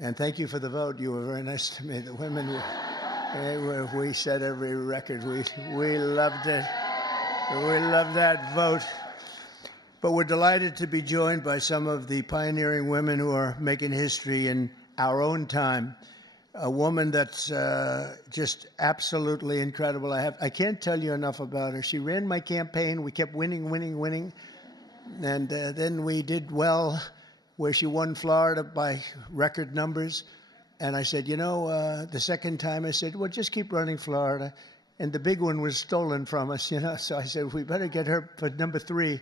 And thank you for the vote. You were very nice to me. The women, we set every record. We loved it. We loved that vote. But we're delighted to be joined by some of the pioneering women who are making history in our own time. A woman that's just absolutely incredible. I can't tell you enough about her. She ran my campaign. We kept winning. And then we did well where she won Florida by record numbers. And I said, the second time I said, well, just keep running Florida. And the big one was stolen from us, So I said, we better get her for number 3.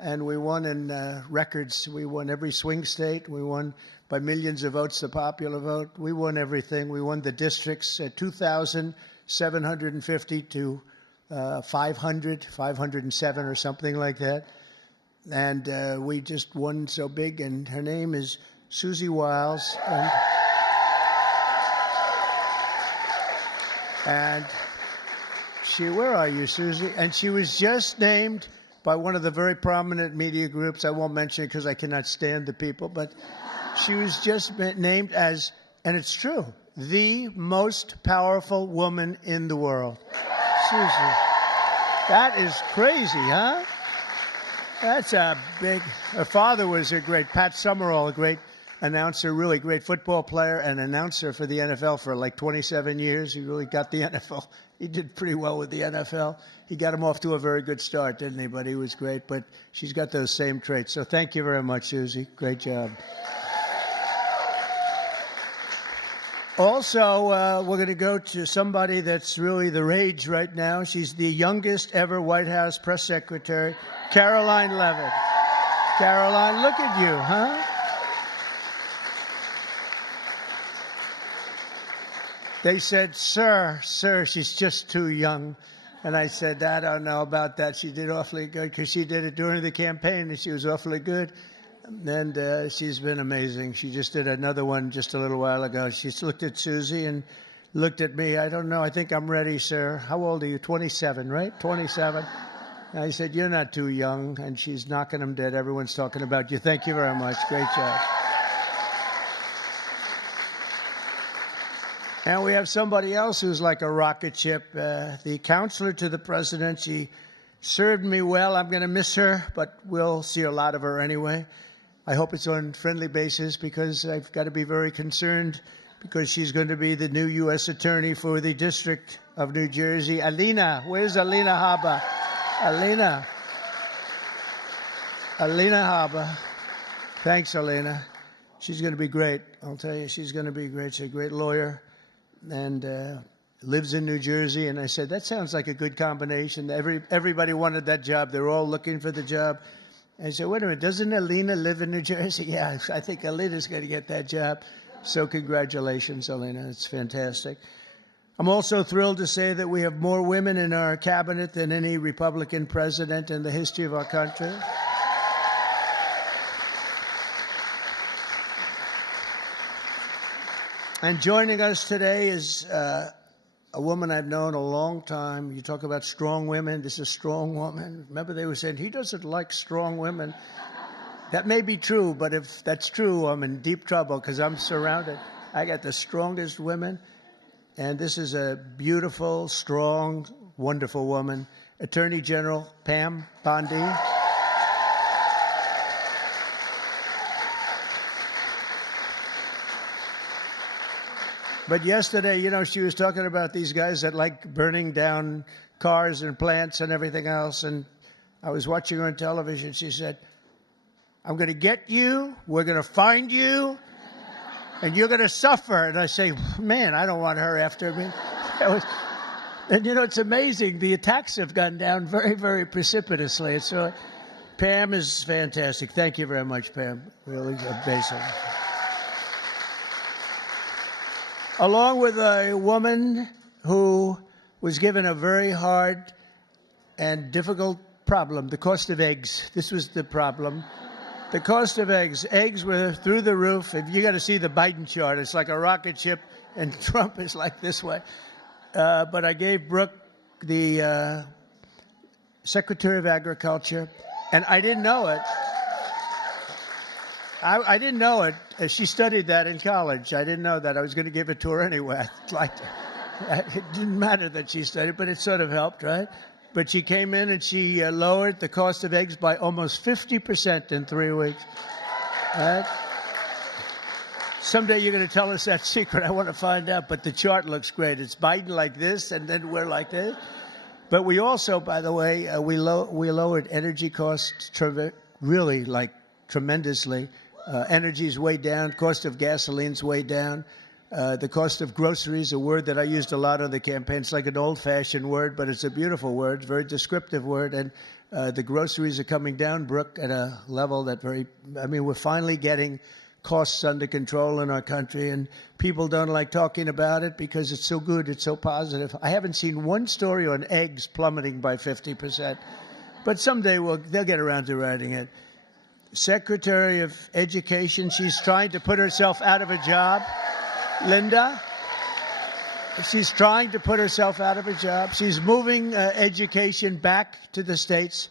And we won in records. We won every swing state. We won by millions of votes, the popular vote. We won everything. We won the districts, 2,750 to 507 or something like that. And we just won so big. And her name is Susie Wiles. And she, where are you, Susie? And she was just named by one of the very prominent media groups. I won't mention it because I cannot stand the people, but she was just named as, and it's true, the most powerful woman in the world. Susie, that is crazy, huh? That's a big, her father was a great, Pat Summerall, a great announcer, really great football player and announcer for the NFL for like 27 years. He really got the NFL. He did pretty well with the NFL. He got him off to a very good start, didn't he? But he was great. But she's got those same traits. So thank you very much, Susie. Great job. Also, we're going to go to somebody that's really the rage right now. She's the youngest ever White House press secretary, Caroline Levitt. Caroline, look at you, huh? They said, sir, she's just too young. And I said, I don't know about that. She did awfully good because she did it during the campaign, and she was awfully good. And she's been amazing. She just did another one just a little while ago. She looked at Susie and looked at me. I don't know. I think I'm ready, sir. How old are you? 27, right? 27. And I said, you're not too young. And she's knocking them dead. Everyone's talking about you. Thank you very much. Great job. And we have somebody else who's like a rocket ship, the counselor to the president. She served me well. I'm going to miss her, but we'll see a lot of her anyway. I hope it's on friendly basis because I've got to be very concerned because she's going to be the new U.S. Attorney for the District of New Jersey. Alina, where's Alina Habba? Alina Habba. Thanks, Alina. She's going to be great. I'll tell you, she's going to be great. She's a great lawyer. And lives in New Jersey. And I said, that sounds like a good combination. Everybody wanted that job. They're all looking for the job. I said, wait a minute, doesn't Alina live in New Jersey? Yeah, I think Alina's going to get that job. So congratulations, Alina. It's fantastic. I'm also thrilled to say that we have more women in our cabinet than any Republican president in the history of our country. And joining us today is a woman I've known a long time. You talk about strong women. This is a strong woman. Remember, they were saying, he doesn't like strong women. That may be true, but if that's true, I'm in deep trouble because I'm surrounded. I got the strongest women. And this is a beautiful, strong, wonderful woman, Attorney General Pam Bondi. But yesterday, she was talking about these guys that like burning down cars and plants and everything else. And I was watching her on television. She said, I'm going to get you. We're going to find you. And you're going to suffer. And I say, man, I don't want her after me. And, it's amazing. The attacks have gone down very, very precipitously. So Pam is fantastic. Thank you very much, Pam. Really amazing. Along with a woman who was given a very hard and difficult problem, the cost of eggs. This was the problem. The cost of eggs. Eggs were through the roof. If you got to see the Biden chart, it's like a rocket ship, and Trump is like this way. But I gave Brooke the Secretary of Agriculture, and I didn't know it. I didn't know it. She studied that in college. I didn't know that. I was going to give it to her anyway. It didn't matter that she studied, but it sort of helped, right? But she came in and she lowered the cost of eggs by almost 50% in 3 weeks. Right? Someday you're going to tell us that secret. I want to find out. But the chart looks great. It's Biden like this, and then we're like this. But we also, by the way, we lowered energy costs really like tremendously. Energy's way down. Cost of gasoline's way down. The cost of groceries, a word that I used a lot on the campaign. It's like an old-fashioned word, but it's a beautiful word, very descriptive word. And the groceries are coming down, Brooke, at a level that we're finally getting costs under control in our country, and people don't like talking about it because it's so good, it's so positive. I haven't seen one story on eggs plummeting by 50%, but someday they'll get around to writing it. Secretary of Education, she's trying to put herself out of a job. Linda, she's trying to put herself out of a job. She's moving education back to the states,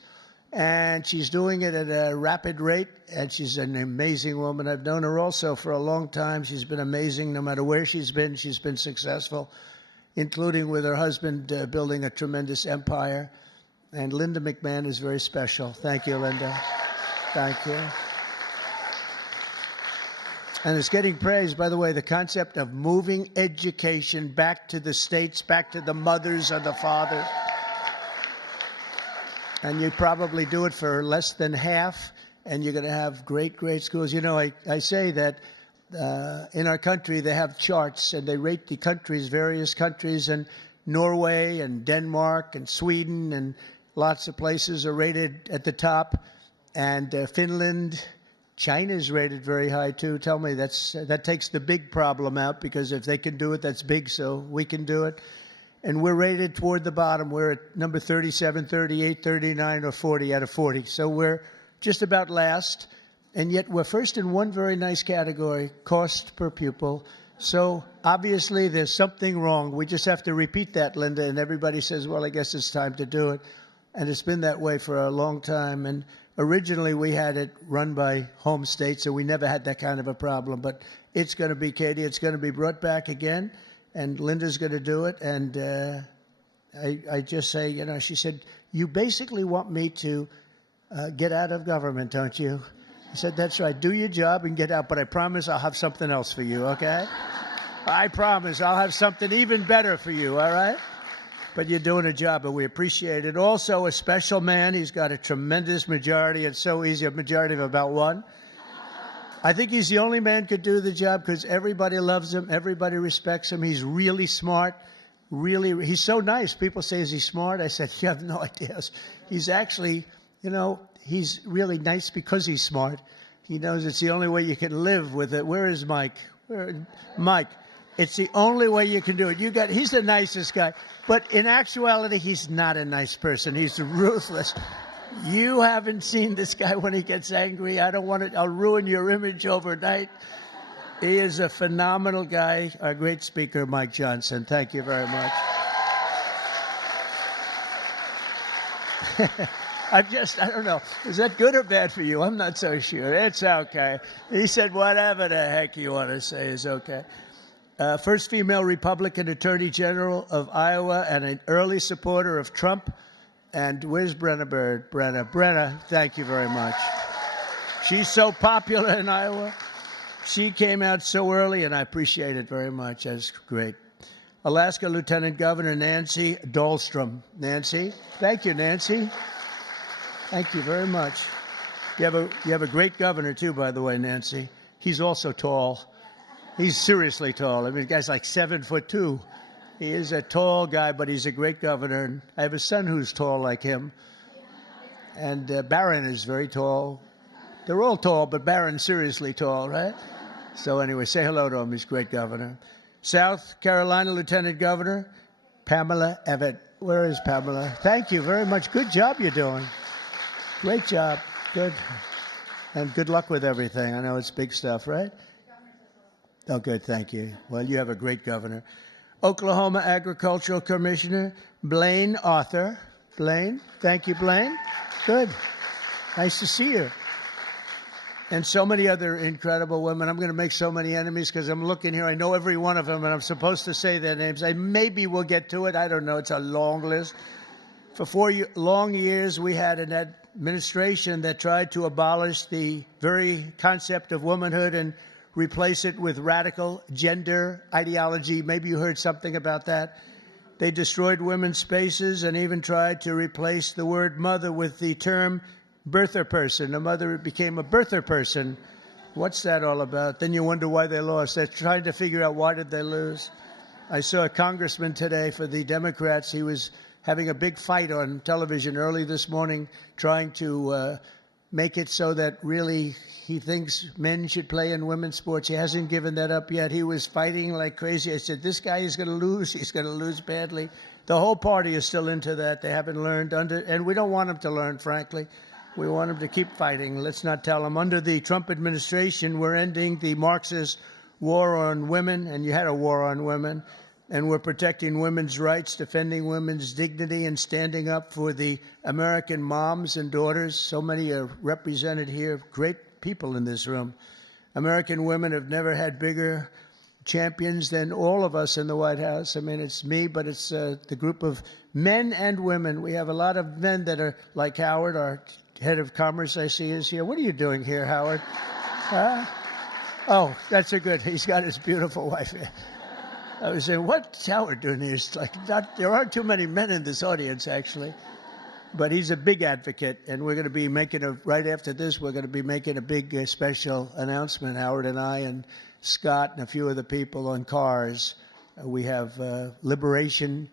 and she's doing it at a rapid rate, and she's an amazing woman. I've known her also for a long time. She's been amazing. No matter where she's been successful, including with her husband building a tremendous empire. And Linda McMahon is very special. Thank you, Linda. Thank you. And it's getting praised, by the way, the concept of moving education back to the states, back to the mothers and the fathers. And you probably do it for less than half, and you're going to have great, great schools. You know, I say that in our country they have charts, and they rate the countries, various countries, and Norway and Denmark and Sweden and lots of places are rated at the top. And Finland, China's rated very high, too. Tell me, that takes the big problem out, because if they can do it, that's big, so we can do it. And we're rated toward the bottom. We're at number 37, 38, 39, or 40 out of 40. So we're just about last. And yet we're first in one very nice category, cost per pupil. So obviously there's something wrong. We just have to repeat that, Linda. And everybody says, well, I guess it's time to do it. And it's been that way for a long time. And originally we had it run by home state, so we never had that kind of a problem. But it's going to be, Katie, it's going to be brought back again. And Linda's going to do it. And I just say, you know, she said, you basically want me to get out of government, don't you? I said, that's right. Do your job and get out. But I promise I'll have something else for you, okay? I promise I'll have something even better for you, all right? But you're doing a job, and we appreciate it. Also, a special man. He's got a tremendous majority. It's so easy, a majority of about one. I think he's the only man could do the job because everybody loves him. Everybody respects him. He's really smart. He's so nice. People say, is he smart? I said, you have no idea. He's actually, you know, he's really nice because he's smart. He knows it's the only way you can live with it. Where is Mike? Mike, it's the only way you can do it. He's the nicest guy. But in actuality, he's not a nice person. He's ruthless. You haven't seen this guy when he gets angry. I'll ruin your image overnight. He is a phenomenal guy. Our great speaker, Mike Johnson. Thank you very much. I don't know. Is that good or bad for you? I'm not so sure. It's okay. He said whatever the heck you want to say is okay. First female Republican Attorney General of Iowa and an early supporter of Trump. And where's Brenna Bird? Brenna, thank you very much. She's so popular in Iowa. She came out so early, and I appreciate it very much. That's great. Alaska Lieutenant Governor Nancy Dahlstrom. Nancy, thank you, Nancy. Thank you very much. You have a great governor, too, by the way, Nancy. He's also tall. He's seriously tall. I mean, the guy's like 7'2". He is a tall guy, but he's a great governor. And I have a son who's tall like him. And Barron is very tall. They're all tall, but Barron's seriously tall, right? So anyway, say hello to him. He's a great governor. South Carolina Lieutenant Governor Pamela Evette. Where is Pamela? Thank you very much. Good job you're doing. Great job. Good. And good luck with everything. I know it's big stuff, right? Oh, good. Thank you. Well, you have a great governor. Oklahoma Agricultural Commissioner Blaine Arthur. Blaine, thank you, Blaine. Good. Nice to see you. and so many other incredible women. I'm going to make so many enemies because I'm looking here. I know every one of them, and I'm supposed to say their names. Maybe we'll get to it. I don't know. It's a long list. For 4 long years, we had an administration that tried to abolish the very concept of womanhood and replace it with radical gender ideology. Maybe you heard something about that. They destroyed women's spaces and even tried to replace the word mother with the term birther person. A mother became a birther person. What's that all about? Then you wonder why they lost. They're trying to figure out why did they lose. I saw a congressman today for the Democrats. He was having a big fight on television early this morning, trying to make it so that really he thinks men should play in women's sports. He hasn't given that up yet. He was fighting like crazy. I said, this guy is going to lose. He's going to lose badly. The whole party is still into that. They haven't learned and we don't want them to learn, frankly. We want them to keep fighting. Let's not tell them. Under the Trump administration, we're ending the Marxist war on women, and you had a war on women, and we're protecting women's rights, defending women's dignity, and standing up for the American moms and daughters. So many are represented here, great people in this room. American women have never had bigger champions than all of us in the White House. I mean, it's me, but it's the group of men and women. We have a lot of men that are like Howard, our head of commerce, I see is here. What are you doing here, Howard? Oh, that's a good. He's got his beautiful wife here. I was saying, what's Howard doing here? It's like there aren't too many men in this audience, actually. But he's a big advocate, and we're going to be making right after this, we're going to be making a big special announcement, Howard and I and Scott and a few other people on cars. We have Liberation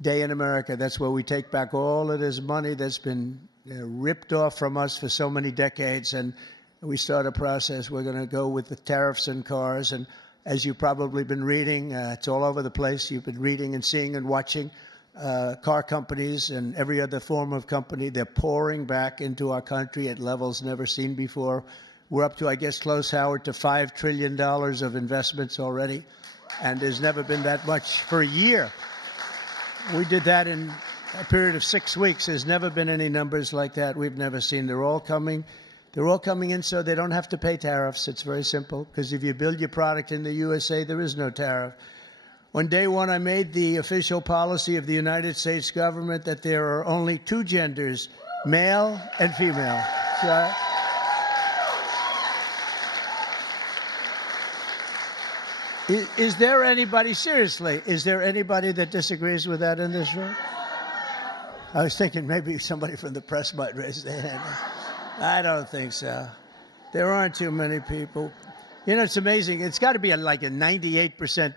Day in America. That's where we take back all of this money that's been ripped off from us for so many decades, and we start a process. We're going to go with the tariffs and cars, and as you've probably been reading, it's all over the place. You've been reading and seeing and watching car companies and every other form of company. They're pouring back into our country at levels never seen before. We're up to, I guess, close, Howard, to $5 trillion of investments already, and there's never been that much for a year. We did that in a period of 6 weeks. There's never been any numbers like that. We've never seen. They're all coming. They're all coming in so they don't have to pay tariffs. It's very simple, because if you build your product in the USA, there is no tariff. On day one, I made the official policy of the United States government that there are only two genders, male and female. So, is there anybody, seriously, is there anybody that disagrees with that in this room? I was thinking maybe somebody from the press might raise their hand. I don't think so. There aren't too many people. You know, it's amazing. It's got to be like a 98%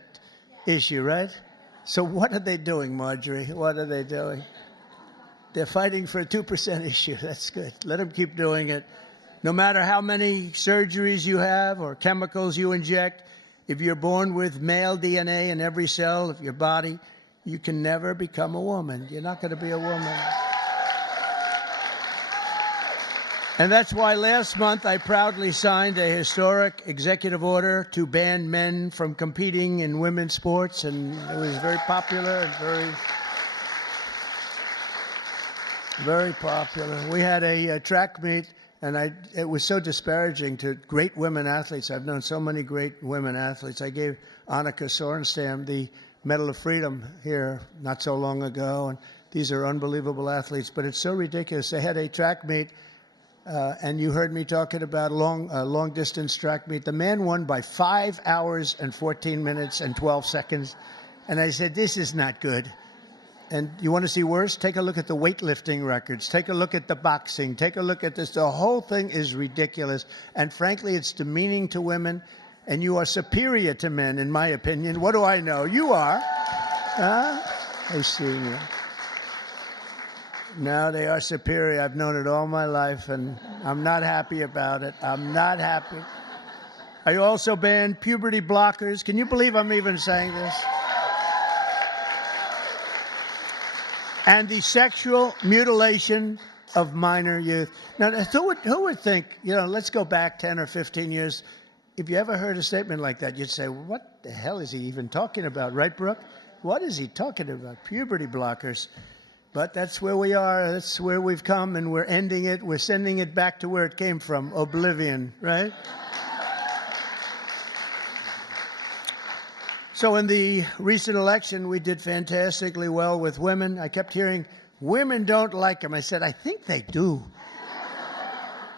issue, right? So what are they doing, Marjorie? What are they doing? They're fighting for a 2% issue. That's good. Let them keep doing it. No matter how many surgeries you have or chemicals you inject, if you're born with male DNA in every cell of your body, you can never become a woman. You're not going to be a woman. And that's why last month I proudly signed a historic executive order to ban men from competing in women's sports, and it was very popular and very popular. We had a track meet, and it was so disparaging to great women athletes. I've known so many great women athletes. I gave Annika Sorenstam the Medal of Freedom here not so long ago, and these are unbelievable athletes, but it's so ridiculous. They had a track meet, and you heard me talking about long-distance track meet. The man won by 5 hours and 14 minutes and 12 seconds, and I said, this is not good. And you want to see worse? Take a look at the weightlifting records. Take a look at the boxing. Take a look at this. The whole thing is ridiculous, and frankly, it's demeaning to women. And you are superior to men, in my opinion. What do I know? You are. I've seen you. No, they are superior. I've known it all my life, and I'm not happy about it. I'm not happy. I also banned puberty blockers. Can you believe I'm even saying this? And the sexual mutilation of minor youth. Now, who would think, let's go back 10 or 15 years. If you ever heard a statement like that, you'd say, what the hell is he even talking about? Right, Brooke? What is he talking about? Puberty blockers. But that's where we are. That's where we've come, and we're ending it. We're sending it back to where it came from, oblivion, right? So in the recent election, we did fantastically well with women. I kept hearing, women don't like them. I said, I think they do.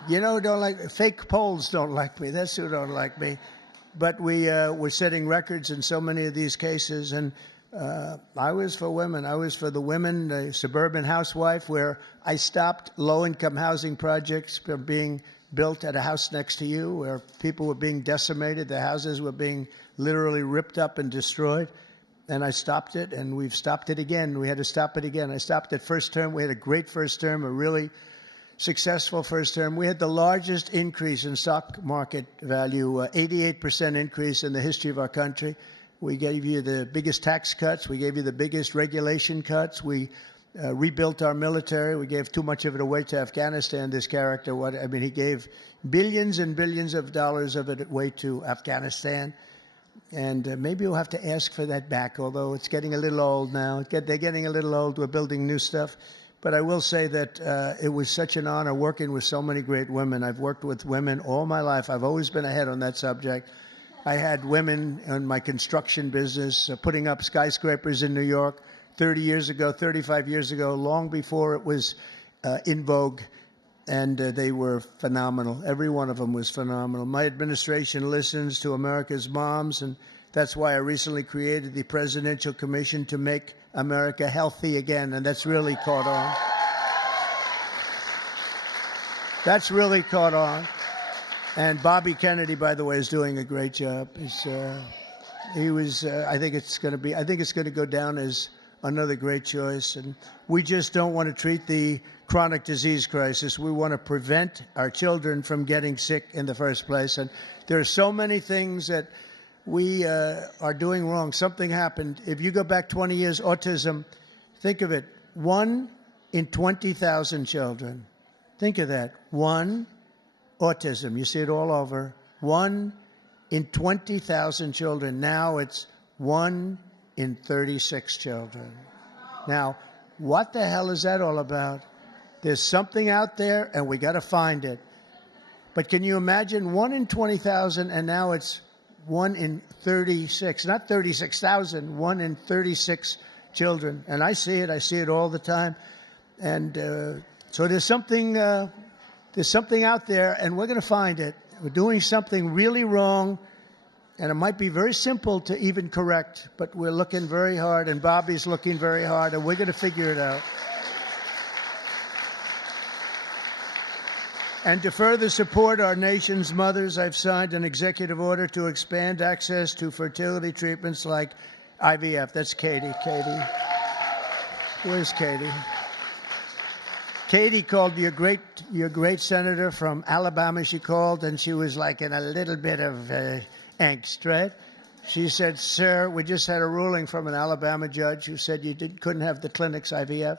Don't like fake polls don't like me. That's who don't like me. But we're setting records in so many of these cases. And I was for women. I was for the women, the suburban housewife, where I stopped low-income housing projects from being built at a house next to you, where people were being decimated. Their houses were being literally ripped up and destroyed. And I stopped it, and we've stopped it again. We had to stop it again. I stopped it first term. We had a great first term, a really successful first term. We had the largest increase in stock market value, 88% increase in the history of our country. We gave you the biggest tax cuts. We gave you the biggest regulation cuts. We rebuilt our military. We gave too much of it away to Afghanistan, this character. He gave billions and billions of dollars of it away to Afghanistan. And maybe we'll have to ask for that back, although it's getting a little old now. They're getting a little old. We're building new stuff. But I will say that it was such an honor working with so many great women. I've worked with women all my life. I've always been ahead on that subject. I had women in my construction business putting up skyscrapers in New York 30 years ago, 35 years ago, long before it was in vogue. And they were phenomenal. Every one of them was phenomenal. My administration listens to America's moms, and that's why I recently created the Presidential Commission to make America healthy again, and that's really caught on. That's really caught on. And Bobby Kennedy, by the way, is doing a great job. I think it's going to go down as another great choice. And we just don't want to treat the chronic disease crisis. We want to prevent our children from getting sick in the first place. And there are so many things that we are doing wrong. Something happened. If you go back 20 years, autism, think of it, 1 in 20,000 children. Think of that. Autism. You see it all over. 1 in 20,000 children. Now it's 1 in 36 children. Now, what the hell is that all about? There's something out there, and we got to find it. But can you imagine 1 in 20,000, and now it's 1 in 36, not 36,000, 1 in 36 children. And I see it all the time. And so there's something out there, and we're going to find it. We're doing something really wrong, and it might be very simple to even correct, but we're looking very hard, and Bobby's looking very hard, and we're going to figure it out. And to further support our nation's mothers, I've signed an executive order to expand access to fertility treatments like IVF. That's Katie. Where's Katie? Katie called your great senator from Alabama. She called, and she was like in a little bit of angst, right? She said, "Sir, we just had a ruling from an Alabama judge who said you couldn't have the clinics IVF."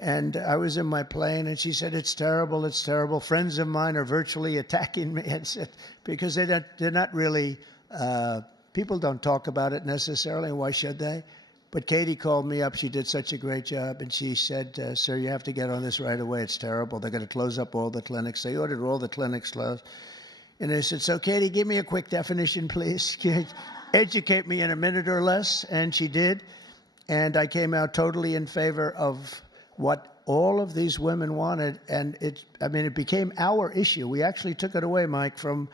And I was in my plane, and she said, it's terrible, it's terrible. Friends of mine are virtually attacking me, and said, because they're not really, people don't talk about it necessarily, why should they? But Katie called me up. She did such a great job, and she said, sir, you have to get on this right away. It's terrible. They're going to close up all the clinics. They ordered all the clinics closed. And I said, so Katie, give me a quick definition, please. Educate me in a minute or less. And she did. And I came out totally in favor of what all of these women wanted, and it became our issue. We actually took it away, Mike, from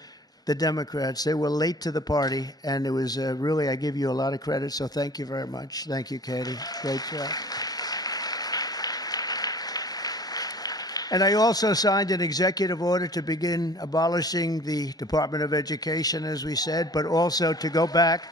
the Democrats. They were late to the party, and it was really, I give you a lot of credit, so thank you very much. Thank you, Katie. Great job. And I also signed an executive order to begin abolishing the Department of Education, as we said, but also to go back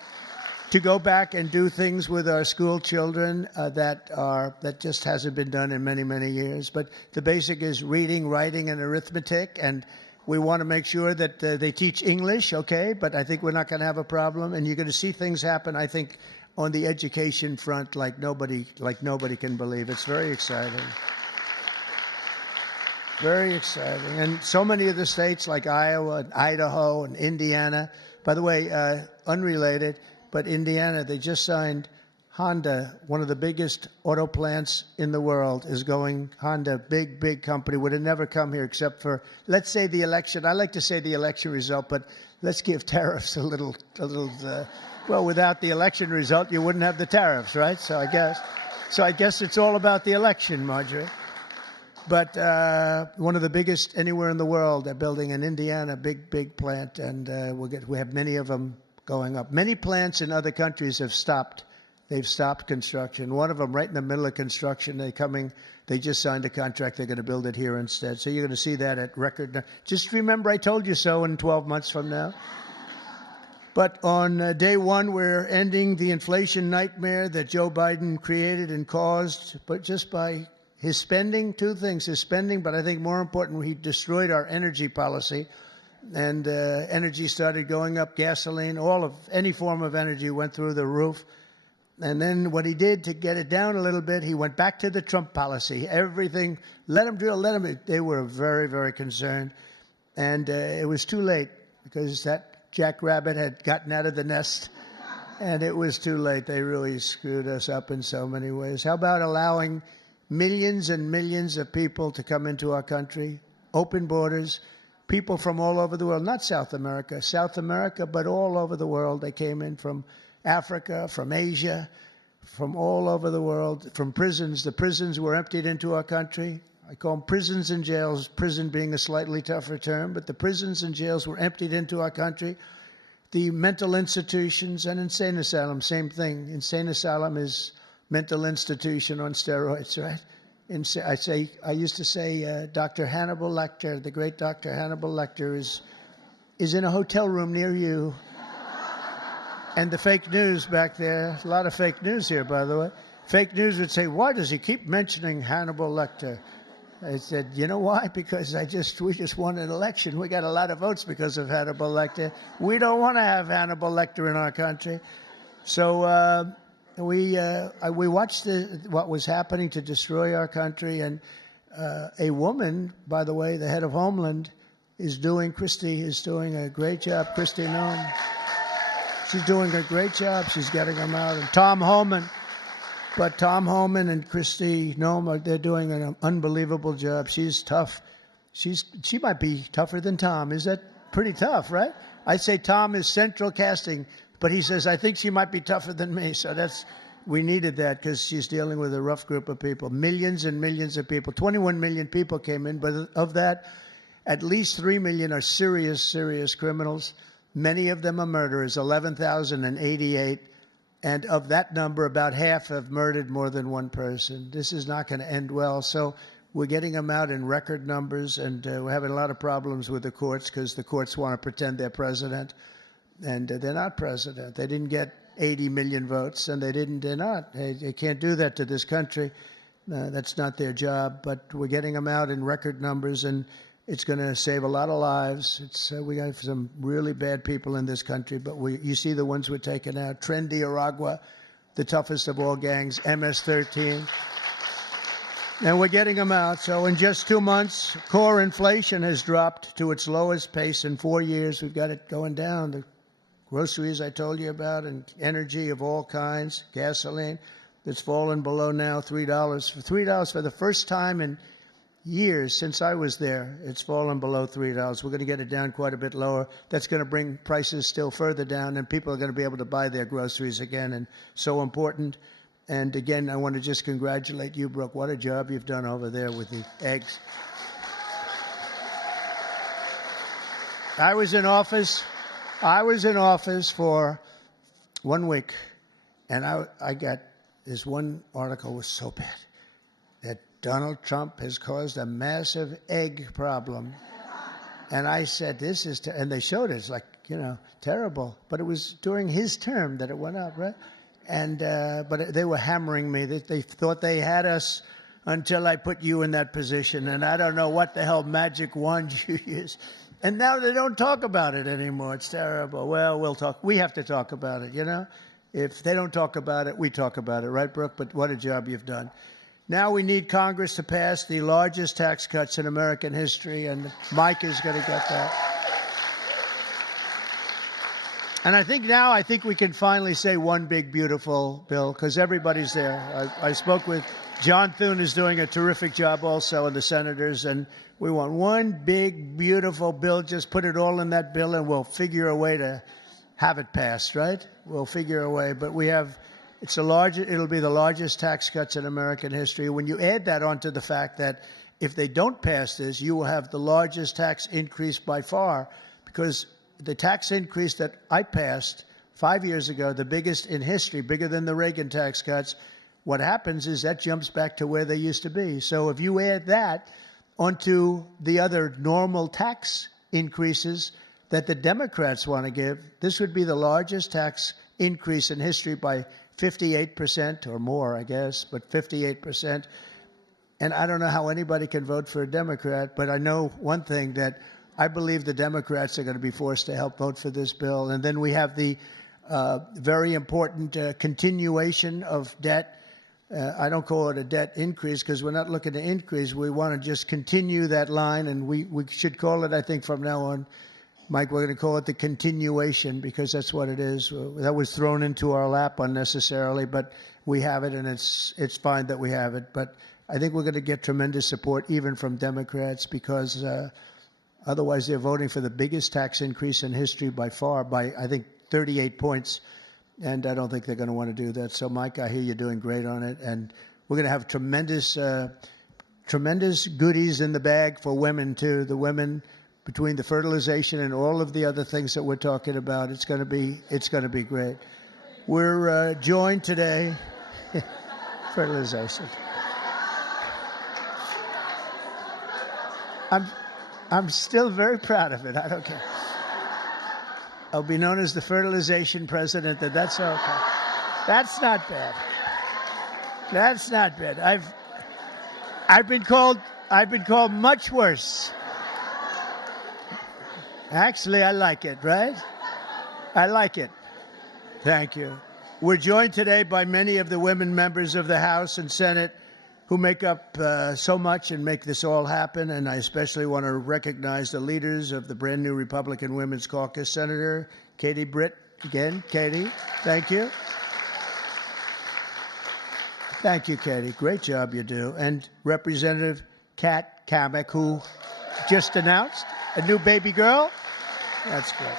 and do things with our school children that just hasn't been done in many, many years. But the basic is reading, writing, and arithmetic, and we want to make sure that they teach English, okay? But I think we're not going to have a problem, and you're going to see things happen, I think, on the education front like nobody can believe. It's very exciting. Very exciting. And so many of the states like Iowa and Idaho and Indiana, by the way, unrelated, but Indiana, they just signed Honda, one of the biggest auto plants in the world, is going. Honda, big company, would have never come here except for, let's say, the election. I like to say the election result, but let's give tariffs a little. Well, without the election result, you wouldn't have the tariffs, right? So I guess it's all about the election, Marjorie. But one of the biggest anywhere in the world. They're building in Indiana, big plant, and we have many of them going up. Many plants in other countries have stopped. They've stopped construction. One of them, right in the middle of construction, they just signed a contract. They're going to build it here instead. So you're going to see that at record. Just remember, I told you so in 12 months from now. But on day one, we're ending the inflation nightmare that Joe Biden created and caused, but just by his spending. Two things: his spending, but I think more important, he destroyed our energy policy. And energy started going up. Gasoline, any form of energy went through the roof. And then what he did to get it down a little bit, he went back to the Trump policy. Everything, let him drill, let him. They were very concerned. And it was too late because that jackrabbit had gotten out of the nest. And it was too late. They really screwed us up in so many ways. How about allowing millions and millions of people to come into our country? Open borders. People from all over the world, not South America, but all over the world. They came in from Africa, from Asia, from all over the world, from prisons. The prisons were emptied into our country. I call them prisons and jails, prison being a slightly tougher term, but the prisons and jails were emptied into our country. The mental institutions and insane asylum, same thing. Insane asylum is mental institution on steroids, right? I used to say Dr. Hannibal Lecter, the great Dr. Hannibal Lecter, is in a hotel room near you. And the fake news back there, a lot of fake news here, by the way. Fake news would say, why does he keep mentioning Hannibal Lecter? I said, you know why? Because we just won an election. We got a lot of votes because of Hannibal Lecter. We don't want to have Hannibal Lecter in our country. So we watched what was happening to destroy our country. And a woman, by the way, the head of Homeland, Christie is doing a great job. Kristi Noem. She's doing a great job. She's getting them out. And Tom Homan. But Tom Homan and Kristi Noem, they're doing an unbelievable job. She's tough. She might be tougher than Tom. Is that pretty tough, right? I say Tom is central casting, but he says, I think she might be tougher than me. So we needed that because she's dealing with a rough group of people. Millions and millions of people. 21 million people came in, but of that, at least 3 million are serious criminals. Many of them are murderers, 11,088. And of that number, about half have murdered more than one person. This is not going to end well. So we're getting them out in record numbers, and we're having a lot of problems with the courts because the courts want to pretend they're president. And they're not president. They didn't get 80 million votes, and they're not. They can't do that to this country. That's not their job. But we're getting them out in record numbers, and it's going to save a lot of lives. We have some really bad people in this country, but you see the ones we're taking out. Trendy Aragua, the toughest of all gangs, MS-13. And we're getting them out. So in just 2 months, core inflation has dropped to its lowest pace in 4 years. We've got it going down. The groceries I told you about, and energy of all kinds, gasoline, that's fallen below now $3. $3 for the first time in years since I was there, it's fallen below $3. We're going to get it down quite a bit lower. That's going to bring prices still further down, and people are going to be able to buy their groceries again, and so important. And again, I want to just congratulate you, Brooke. What a job you've done over there with the eggs. I was in office for 1 week, and I got this one article was so bad that Donald Trump has caused a massive egg problem. And I said, this is, and they showed it. It's like, terrible. But it was during his term that it went up, right? And but they were hammering me. They thought they had us until I put you in that position. And I don't know what the hell magic wand you use. And now they don't talk about it anymore. It's terrible. Well, we'll talk. We have to talk about it, If they don't talk about it, we talk about it. Right, Brooke? But what a job you've done. Now we need Congress to pass the largest tax cuts in American history, and Mike is going to get that. And I think we can finally say one big, beautiful bill, because everybody's there. I spoke with John Thune, is doing a terrific job also, and the senators, and we want one big, beautiful bill. Just put it all in that bill, and we'll figure a way to have it passed, right? We'll figure a way. But it'll be the largest tax cuts in American history. When you add that onto the fact that if they don't pass this, you will have the largest tax increase by far, because the tax increase that I passed 5 years ago, the biggest in history, bigger than the Reagan tax cuts, what happens is that jumps back to where they used to be. So if you add that onto the other normal tax increases that the Democrats want to give, this would be the largest tax increase in history by 58% or more, I guess, but 58%. And I don't know how anybody can vote for a Democrat, but I know one thing, that I believe the Democrats are going to be forced to help vote for this bill. And then we have the very important continuation of debt. I don't call it a debt increase, because we're not looking to increase. We want to just continue that line, and we should call it, I think, from now on, Mike, we're going to call it the continuation, because that's what it is. That was thrown into our lap unnecessarily, but we have it, and it's fine that we have it. But I think we're going to get tremendous support even from Democrats, because otherwise they're voting for the biggest tax increase in history by far, by, I think, 38 points. And I don't think they're going to want to do that. So, Mike, I hear you're doing great on it. And we're going to have tremendous goodies in the bag for women, too. The women, between the fertilization and all of the other things that we're talking about, it's going to be great. We're joined today. Fertilization. I'm still very proud of it. I don't care. I'll be known as the fertilization president. That's okay. That's not bad. That's not bad. I've been called much worse. Actually, I like it, right? I like it. Thank you. We're joined today by many of the women members of the House and Senate who make up so much and make this all happen. And I especially want to recognize the leaders of the brand new Republican Women's Caucus. Senator Katie Britt, again, Katie, thank you. Thank you, Katie. Great job you do. And Representative Kat Cammack, who just announced a new baby girl. That's great.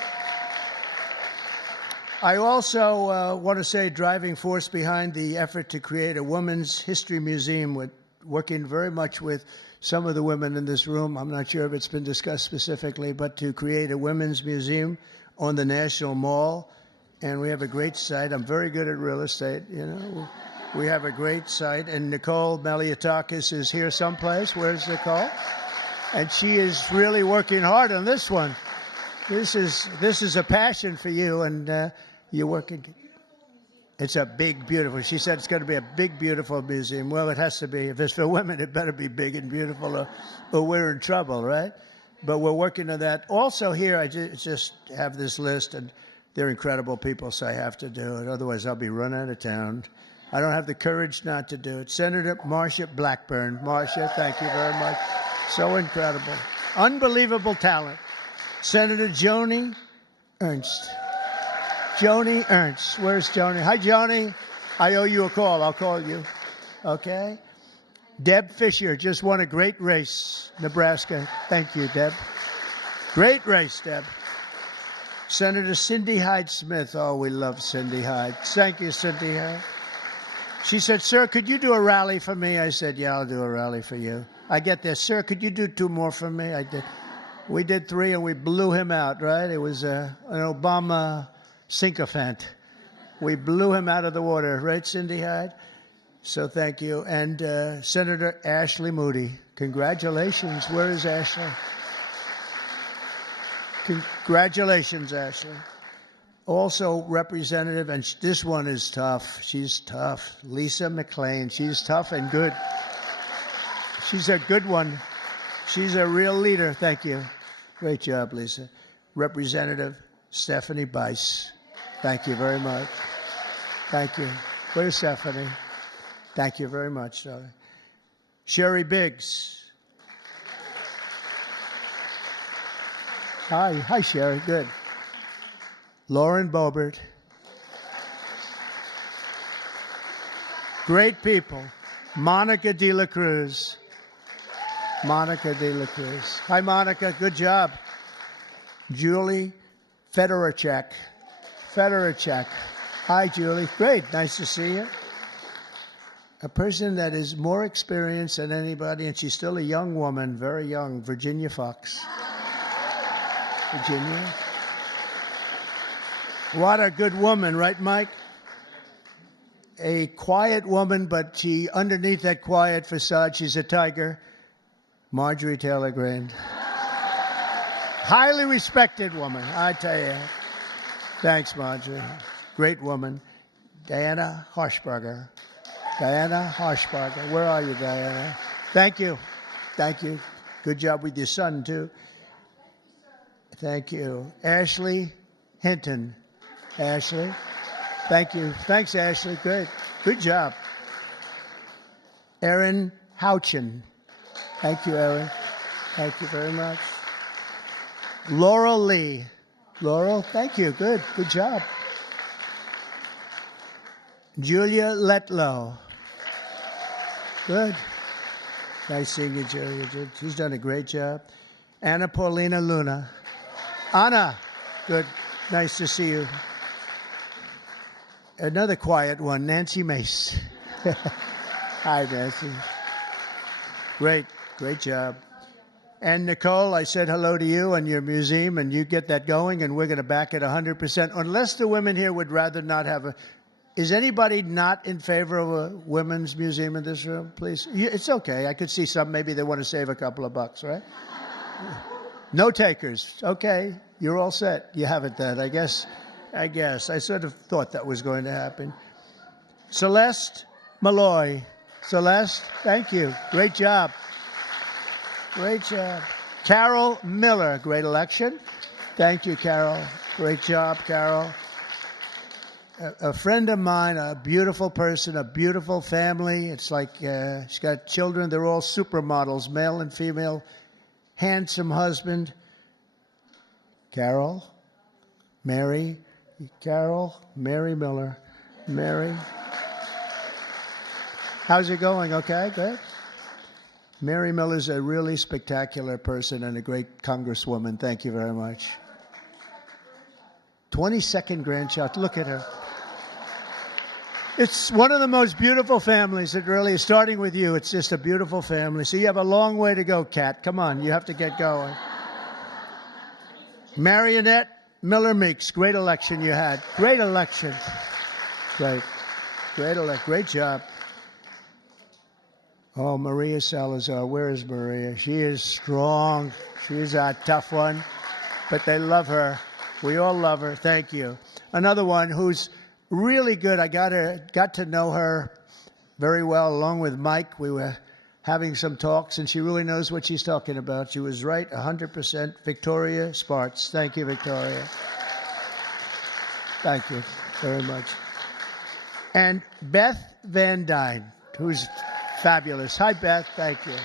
I also want to say driving force behind the effort to create a Women's History Museum, with working very much with some of the women in this room. I'm not sure if it's been discussed specifically, but to create a women's museum on the National Mall. And we have a great site. I'm very good at real estate, you know. We have a great site. And Nicole Malliotakis is here someplace. Where's Nicole? And she is really working hard on this one. This is a passion for you, and you're working. It's a big, beautiful. She said it's going to be a big, beautiful museum. Well, it has to be. If it's for women, it better be big and beautiful, or we're in trouble, right? But we're working on that. Also here, I just have this list, and they're incredible people, so I have to do it. Otherwise, I'll be run out of town. I don't have the courage not to do it. Senator Marsha Blackburn. Marsha, thank you very much. So incredible. Unbelievable talent. Senator Joni Ernst. Joni Ernst. Where's Joni? Hi, Joni. I owe you a call. I'll call you. Okay? Deb Fisher just won a great race, Nebraska. Thank you, Deb. Great race, Deb. Senator Cindy Hyde-Smith. Oh, we love Cindy Hyde. Thank you, Cindy Hyde. She said, sir, could you do a rally for me? I said, yeah, I'll do a rally for you. I get there. Sir, could you do 2 more for me? I did. We did 3, and we blew him out, right? It was an Obama sycophant. We blew him out of the water, right, Cindy Hyde? So thank you. And Senator Ashley Moody. Congratulations. Where is Ashley? Congratulations, Ashley. Also, Representative, and this one is tough. She's tough. Lisa McClain. She's tough and good. She's a good one. She's a real leader. Thank you. Great job, Lisa. Representative Stephanie Bice. Thank you very much. Thank you. Where's Stephanie? Thank you very much, darling. Sherry Biggs. Hi, Sherry. Good. Lauren Boebert. Great people. Monica De La Cruz. Monica De La Cruz. Hi, Monica. Good job. Julie Fedorchak. Fedorchak. Hi, Julie. Great. Nice to see you. A person that is more experienced than anybody, and she's still a young woman, very young, Virginia Fox. Virginia. What a good woman, right, Mike? A quiet woman, but she, underneath that quiet facade, she's a tiger. Marjorie Taylor Greene. Highly respected woman, I tell you. Thanks, Marjorie. Great woman. Diana Harshbarger. Diana Harshbarger. Where are you, Diana? Thank you. Thank you. Good job with your son, too. Thank you. Ashley Hinton. Ashley. Thank you. Thanks, Ashley. Great. Good job. Erin Houchin. Thank you, Erin. Thank you very much. Laurel Lee. Laurel, thank you. Good. Good job. Julia Letlow. Good. Nice seeing you, Julia. She's done a great job. Anna Paulina Luna. Anna. Good. Nice to see you. Another quiet one, Nancy Mace. Hi, Nancy. Great. Great job. And Nicole, I said hello to you and your museum, and you get that going, and we're going to back it 100%. Unless the women here would rather not have a... Is anybody not in favor of a women's museum in this room, please? It's okay. I could see some. Maybe they want to save a couple of bucks, right? No takers. Okay. You're all set. You have it then, I guess. I sort of thought that was going to happen. Celeste Malloy. Celeste, thank you. Great job. Great job. Carol Miller, great election. Thank you, Carol. Great job, Carol. A friend of mine, a beautiful person, a beautiful family. It's like she's got children. They're all supermodels, male and female. Handsome husband. Carol. Mary. Carol. Mary Miller. Mary. How's it going? Okay, good. Mary Miller's a really spectacular person and a great congresswoman. Thank you very much. 22nd grandchild. Look at her. It's one of the most beautiful families. It really is. Starting with you, it's just a beautiful family. So you have a long way to go, Kat. Come on, you have to get going. Marionette Miller Meeks. Great election you had. Great election. Great. Great job. Oh, Maria Salazar. Where is Maria? She is strong. She's a tough one. But they love her. We all love her. Thank you. Another one who's really good. I got to know her very well along with Mike. We were having some talks, and she really knows what she's talking about. She was right 100%. Victoria Spartz. Thank you, Victoria. Thank you very much. And Beth Van Dyne, who's fabulous. Hi, Beth. Thank you.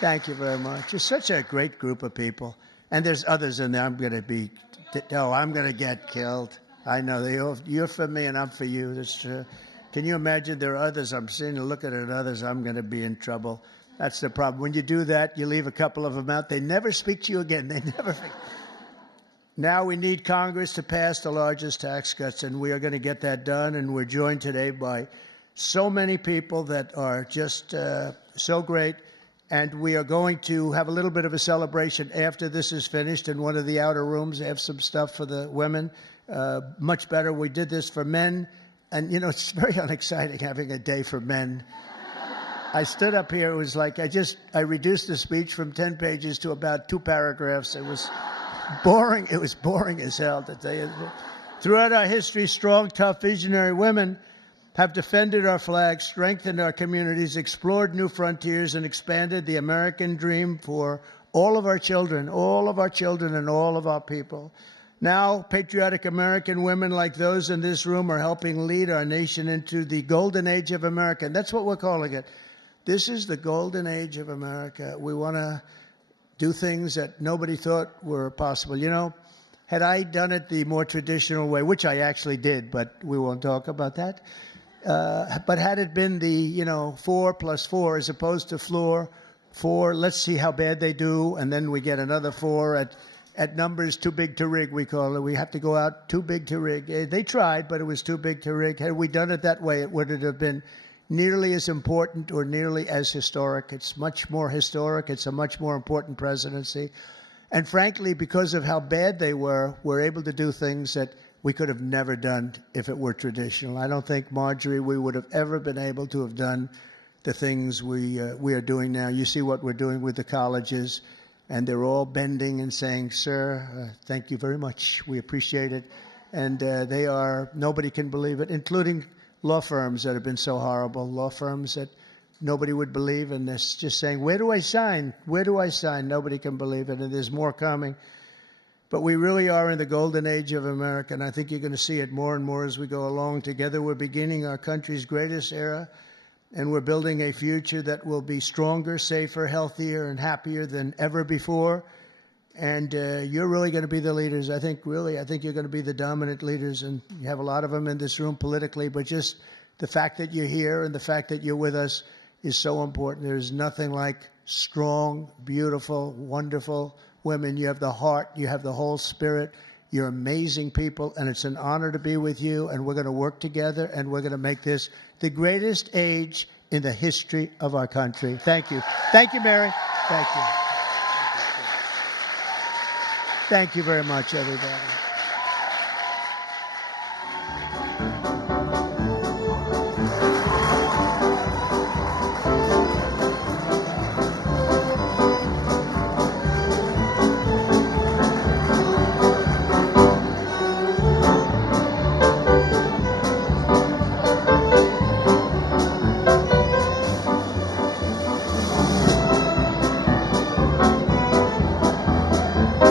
Thank you very much. You're such a great group of people. And there's others in there. I'm going to get killed. I know. You're for me and I'm for you. That's true. Can you imagine there are others I'm seeing and looking at others, I'm going to be in trouble. That's the problem. When you do that, you leave a couple of them out. They never speak to you again. They never. Now we need Congress to pass the largest tax cuts, and we are going to get that done. And we're joined today by so many people that are just so great. And we are going to have a little bit of a celebration after this is finished in one of the outer rooms. They have some stuff for the women. Much better. We did this for men. And, you know, it's very unexciting having a day for men. I stood up here. It was like I reduced the speech from 10 pages to about 2 paragraphs. It was boring. It was boring as hell to tell you. Throughout our history, strong, tough, visionary women have defended our flag, strengthened our communities, explored new frontiers, and expanded the American dream for all of our children and all of our people. Now, patriotic American women like those in this room are helping lead our nation into the golden age of America. And that's what we're calling it. This is the golden age of America. We want to do things that nobody thought were possible. You know, had I done it the more traditional way, which I actually did, but we won't talk about that. But had it been the, 4 plus 4 as opposed to floor 4, let's see how bad they do, and then we get another 4 at numbers too big to rig, we call it. We have to go out too big to rig. They tried, but it was too big to rig. Had we done it that way, it wouldn't have been nearly as important or nearly as historic. It's much more historic. It's a much more important presidency. And frankly, because of how bad they were, we're able to do things that we could have never done if it were traditional. I don't think, Marjorie, we would have ever been able to have done the things we are doing now. You see what we're doing with the colleges, and they're all bending and saying, sir, thank you very much. We appreciate it. And they are, nobody can believe it, including law firms that have been so horrible, law firms that nobody would believe, and they're just saying, where do I sign? Where do I sign? Nobody can believe it, and there's more coming. But we really are in the golden age of America, and I think you're going to see it more and more as we go along. Together, we're beginning our country's greatest era, and we're building a future that will be stronger, safer, healthier, and happier than ever before. And you're really going to be the leaders. I think you're going to be the dominant leaders, and you have a lot of them in this room politically, but just the fact that you're here and the fact that you're with us is so important. There's nothing like strong, beautiful, wonderful women. You have the heart. You have the whole spirit. You're amazing people, and it's an honor to be with you, and we're going to work together, and we're going to make this the greatest age in the history of our country. Thank you. Thank you, Mary. Thank you. Thank you very much, everybody.